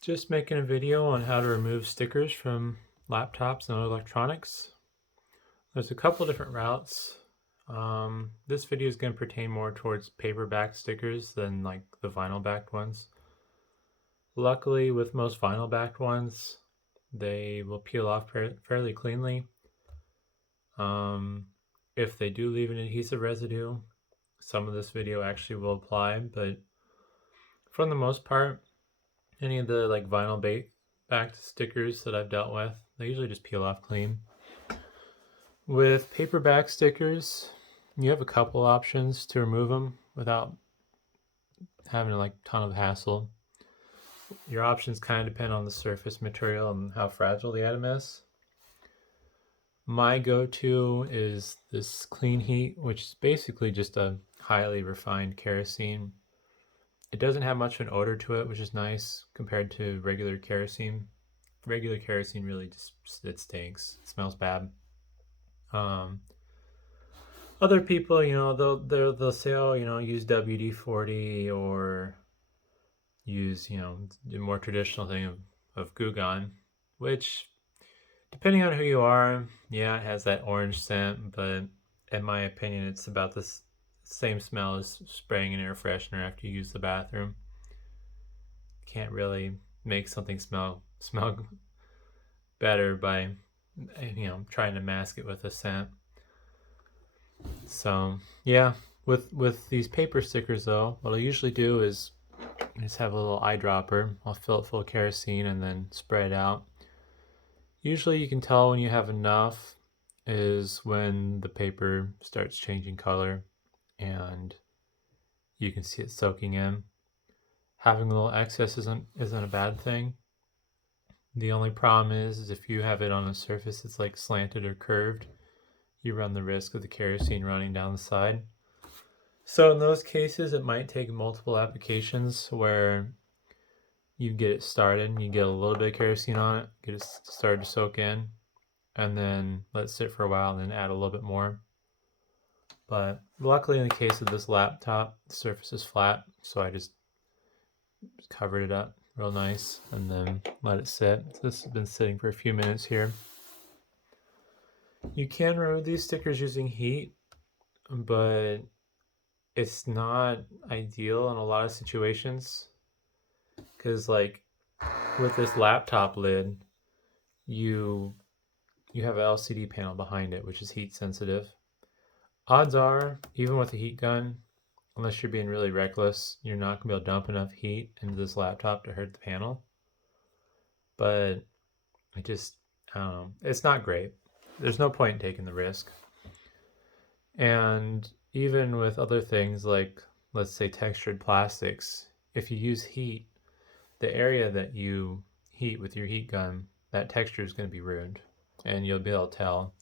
Just making a video on how to remove stickers from laptops and electronics. There's a couple different routes. This video is going to pertain more towards paper-backed stickers than like the vinyl-backed ones. Luckily, with most vinyl-backed ones, they will peel off fairly cleanly. If they do leave an adhesive residue, some of this video actually will apply, but for the most part, any of the like vinyl backed stickers that I've dealt with, they usually just peel off clean. With paperback stickers, you have a couple options to remove them without having like a ton of hassle. Your options kind of depend on the surface material and how fragile the item is. My go-to is this clean heat, which is basically just a highly refined kerosene. It doesn't have much of an odor to it, which is nice compared to regular kerosene. Regular kerosene really just, it stinks. It smells bad. Other people, they'll say, oh, use WD-40 or use, the more traditional thing of Goo Gone, which, depending on who you are, yeah, it has that orange scent, but in my opinion, it's about the same smell as spraying an air freshener after you use the bathroom. Can't really make something smell better by, trying to mask it with a scent. So yeah, with these paper stickers though, what I usually do is just have a little eyedropper. I'll fill it full of kerosene and then spray it out. Usually you can tell when you have enough is when the paper starts changing color and you can see it soaking in. Having a little excess isn't a bad thing. The only problem is if you have it on a surface that's like slanted or curved, you run the risk of the kerosene running down the side. So in those cases, it might take multiple applications where you get it started, you get a little bit of kerosene on it, get it started to soak in, and then let it sit for a while and then add a little bit more. But luckily in the case of this laptop, the surface is flat, so I just covered it up real nice and then let it sit. So this has been sitting for a few minutes here. You can remove these stickers using heat, but it's not ideal in a lot of situations because like with this laptop lid, you have an LCD panel behind it, which is heat sensitive. Odds are, even with a heat gun, unless you're being really reckless, you're not gonna be able to dump enough heat into this laptop to hurt the panel. But I don't know, it's not great. There's no point in taking the risk. And even with other things like, let's say, textured plastics, if you use heat, the area that you heat with your heat gun, that texture is going to be ruined and you'll be able to tell.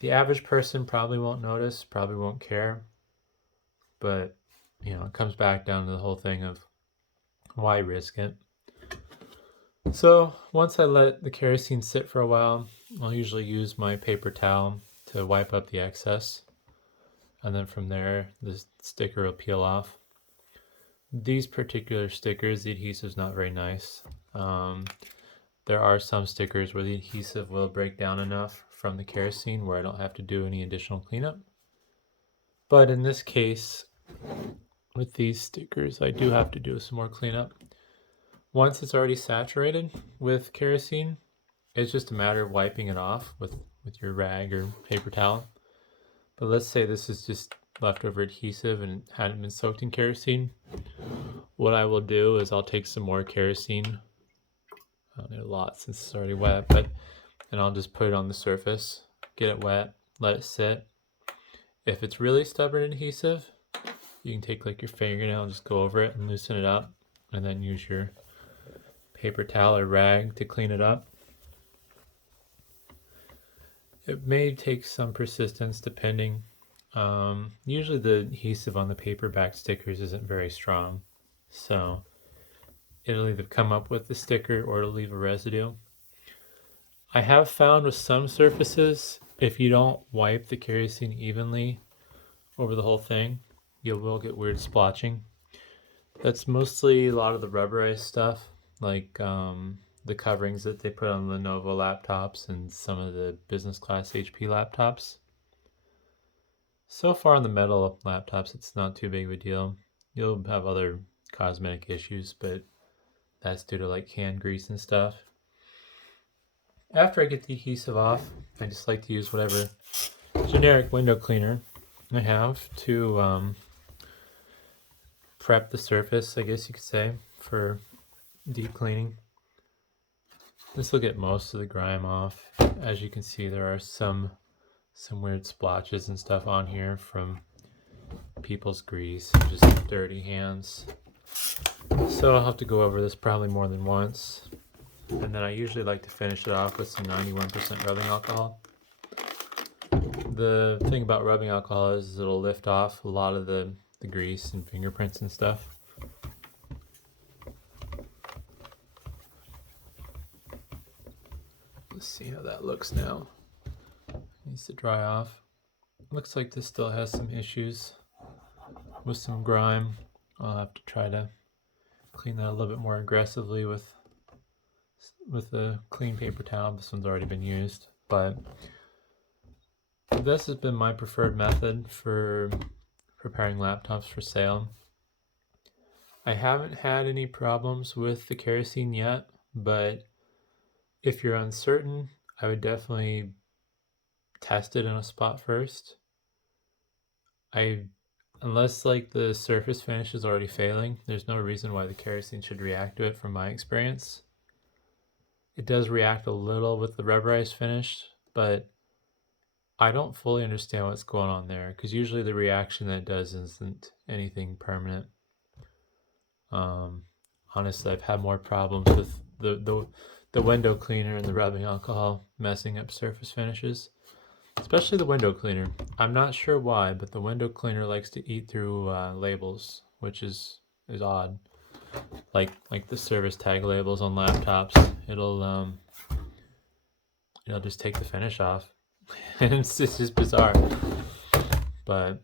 The average person probably won't notice, probably won't care, but it comes back down to the whole thing of why risk it. So once I let the kerosene sit for a while, I'll usually use my paper towel to wipe up the excess. And then from there, the sticker will peel off. These particular stickers, the adhesive is not very nice. There are some stickers where the adhesive will break down enough from the kerosene where I don't have to do any additional cleanup. But in this case, with these stickers, I do have to do some more cleanup. Once it's already saturated with kerosene, it's just a matter of wiping it off with your rag or paper towel. But let's say this is just leftover adhesive and it hadn't been soaked in kerosene. What I will do is I'll take some more kerosene. I don't need a lot since it's already wet, and I'll just put it on the surface, get it wet, let it sit. If it's really stubborn adhesive, you can take like your fingernail and just go over it and loosen it up, and then use your paper towel or rag to clean it up. It may take some persistence depending. Usually the adhesive on the paperback stickers isn't very strong, so it'll either come up with the sticker or it'll leave a residue. I have found with some surfaces, if you don't wipe the kerosene evenly over the whole thing, you will get weird splotching. That's mostly a lot of the rubberized stuff. like the coverings that they put on Lenovo laptops and some of the business class HP laptops. So far on the metal laptops, it's not too big of a deal. You'll have other cosmetic issues, but that's due to like hand grease and stuff. After I get the adhesive off, I just like to use whatever generic window cleaner I have to prep the surface, I guess you could say, for deep cleaning. This will get most of the grime off. As you can see, there are some weird splotches and stuff on here from people's grease, just dirty hands. So I'll have to go over this probably more than once. And then I usually like to finish it off with some 91% rubbing alcohol. The thing about rubbing alcohol is it'll lift off a lot of the grease and fingerprints and stuff. Let's see how that looks now. Needs to dry off. Looks like this still has some issues with some grime. I'll have to try to clean that a little bit more aggressively with a clean paper towel. This one's already been used, but this has been my preferred method for preparing laptops for sale. I haven't had any problems with the kerosene yet, but if you're uncertain, I would definitely test it in a spot first. Unless like the surface finish is already failing, there's no reason why the kerosene should react to it from my experience. It does react a little with the rubberized finish, but I don't fully understand what's going on there, because usually the reaction that it does isn't anything permanent. Honestly, I've had more problems with the window cleaner and the rubbing alcohol messing up surface finishes, especially the window cleaner. I'm not sure why, but the window cleaner likes to eat through labels, which is odd. Like the service tag labels on laptops, it'll just take the finish off. And it's just bizarre. But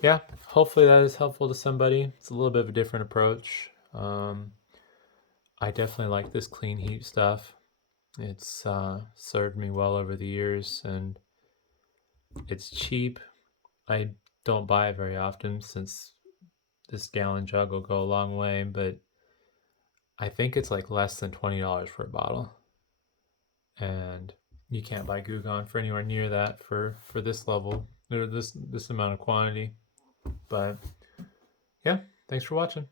yeah, hopefully that is helpful to somebody. It's a little bit of a different approach. I definitely like this clean heat stuff. It's served me well over the years, and it's cheap. I don't buy it very often since this gallon jug will go a long way, but I think it's like less than $20 for a bottle. And you can't buy Goo Gone for anywhere near that for this level or this amount of quantity. But yeah, thanks for watching.